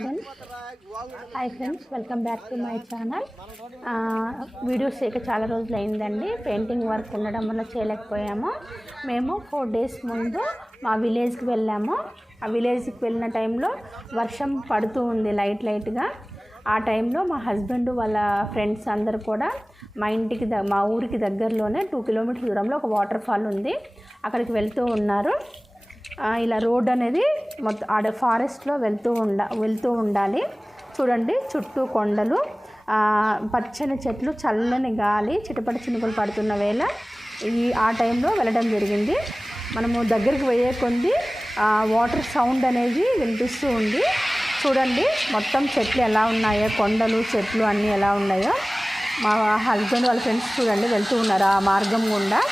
Hi friends, welcome back to my channel. Videos చేయక చాలా రోజులు అయిందండి. పెయింటింగ్ వర్క్ ఉండడం వల్ల చేయలేకపోయాము. మేము 4 days ముందు మా విలేజ్కి వెళ్ళాము. ఆ విలేజ్కి వెళ్ళిన టైంలో వర్షం పడుతూ ఉంది లైట్గా. ఆ టైంలో మా హస్బెండ్ వాళ్ళ ఫ్రెండ్స్ అందరు కూడా మా ఊరికి దగ్గరలోనే 2 kilometers దూరంలో ఒక వాటర్ ఫాల్ ఉంది, అక్కడికి వెళ్తూ ఉన్నారు. ఇలా రోడ్ అనేది మొత్తం ఆడ ఫారెస్ట్లో వెళ్తూ ఉండాలి. చూడండి, చుట్టూ కొండలు, పచ్చని చెట్లు, చల్లని గాలి, చిటపట చినుకులు పడుతున్న వేళ ఆ టైంలో వెళ్ళడం జరిగింది. మనము దగ్గరికి పోయే కొద్దీ వాటర్ సౌండ్ అనేది వినిపిస్తూ ఉంది. చూడండి మొత్తం చెట్లు ఎలా ఉన్నాయో, కొండలు చెట్లు అన్నీ ఎలా ఉన్నాయో. మా హస్బెండ్ వాళ్ళ ఫ్రెండ్స్ చూడండి వెళ్తూ ఉన్నారు ఆ మార్గం గుండా.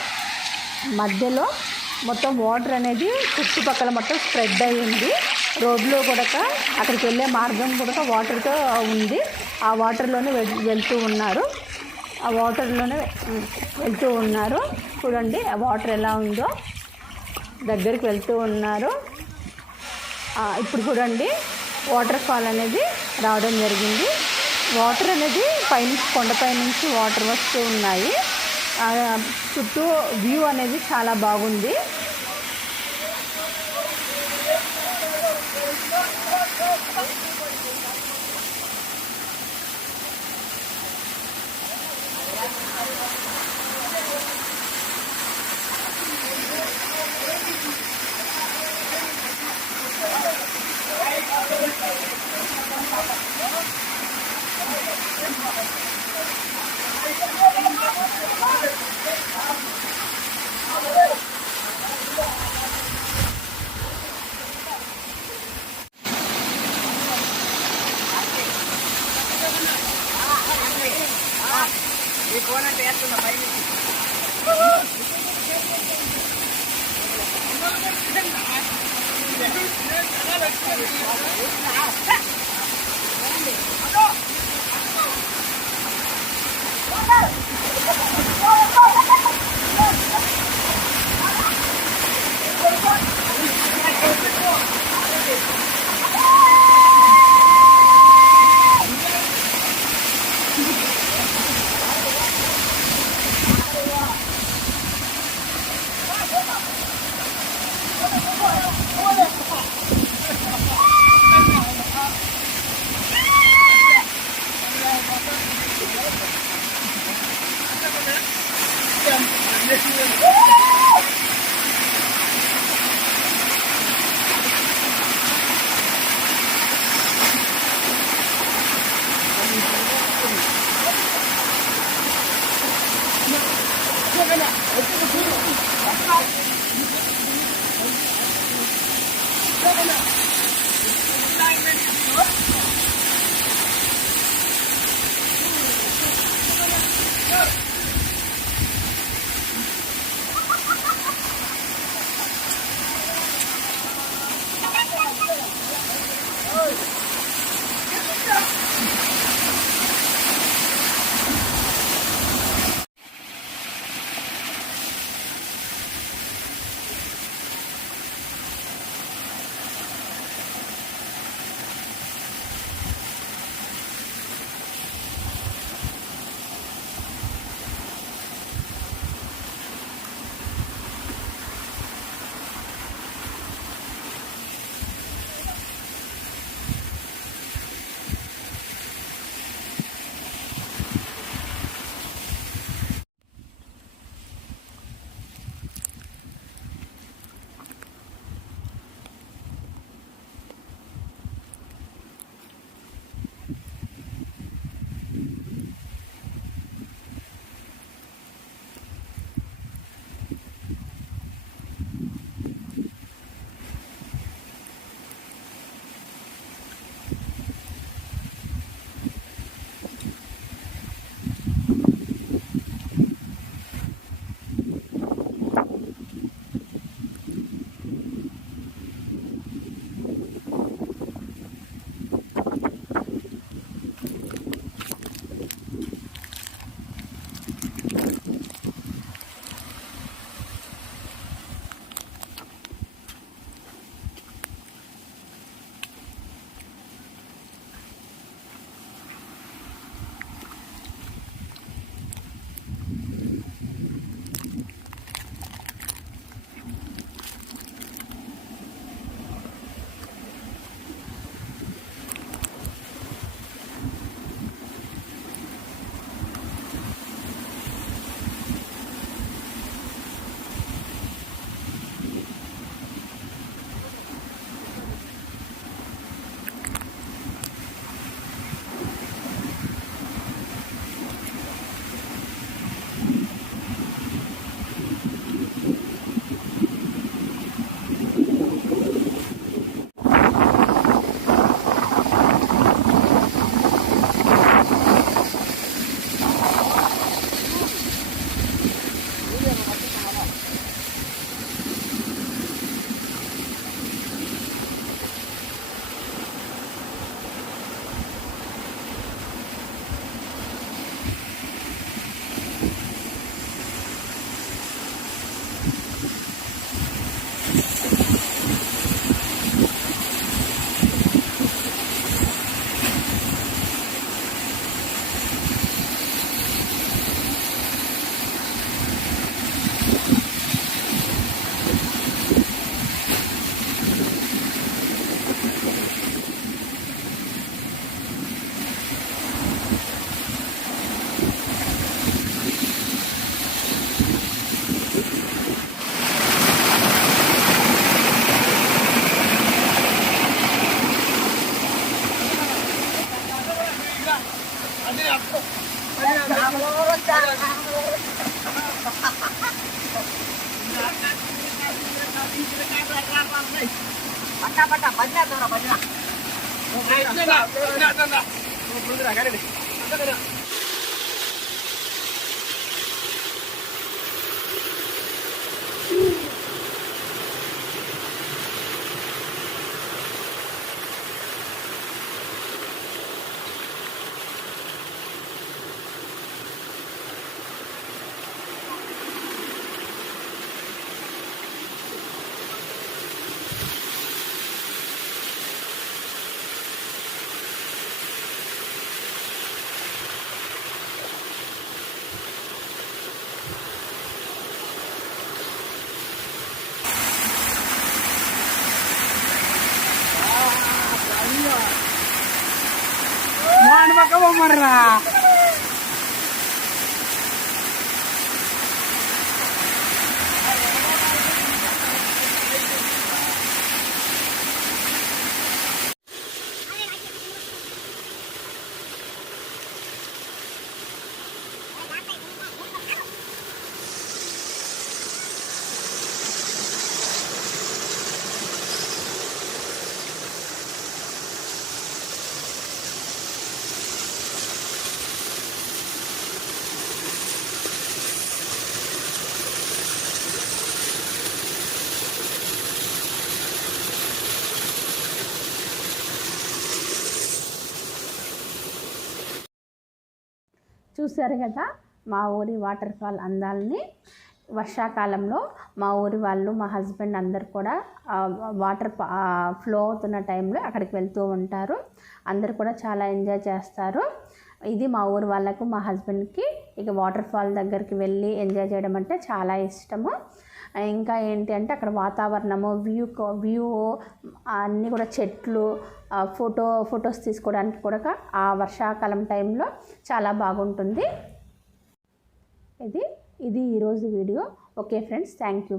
మధ్యలో మొత్తం వాటర్ అనేది చుట్టుపక్కల మొత్తం స్ప్రెడ్ అయ్యింది. రోడ్లో కూడా అక్కడికి వెళ్ళే మార్గం కూడా వాటర్తో ఉంది. ఆ వాటర్లోనే వెళ్తూ ఉన్నారు. చూడండి ఆ వాటర్ ఎలా ఉందో, దగ్గరికి వెళ్తూ ఉన్నారు. ఇప్పుడు చూడండి వాటర్ ఫాల్ అనేది రావడం జరిగింది. వాటర్ అనేది కొండపై నుంచి వాటర్ వస్తూ ఉన్నాయి. చుట్టూ వ్యూ అనేది చాలా బాగుంది. మర్రా చూశారు కదా మా ఊరి వాటర్ ఫాల్ అందాలని. వర్షాకాలంలో మా ఊరి వాళ్ళు, మా హస్బెండ్ అందరు కూడా వాటర్ ఫ్లో అవుతున్న టైంలో అక్కడికి వెళ్తూ ఉంటారు. అందరు కూడా చాలా ఎంజాయ్ చేస్తారు. ఇది మా ఊరి వాళ్ళకు, మా హస్బెండ్కి ఇక వాటర్ ఫాల్ దగ్గరికి వెళ్ళి ఎంజాయ్ చేయడం అంటే చాలా ఇష్టము. ఇంకా ఏంటి అంటే అక్కడ వాతావరణము, వ్యూ అన్నీ కూడా చెట్లు, ఫొటోస్ తీసుకోవడానికి కూడా ఆ వర్షాకాలం టైంలో చాలా బాగుంటుంది. ఇది ఈరోజు video. Okay friends, thank you.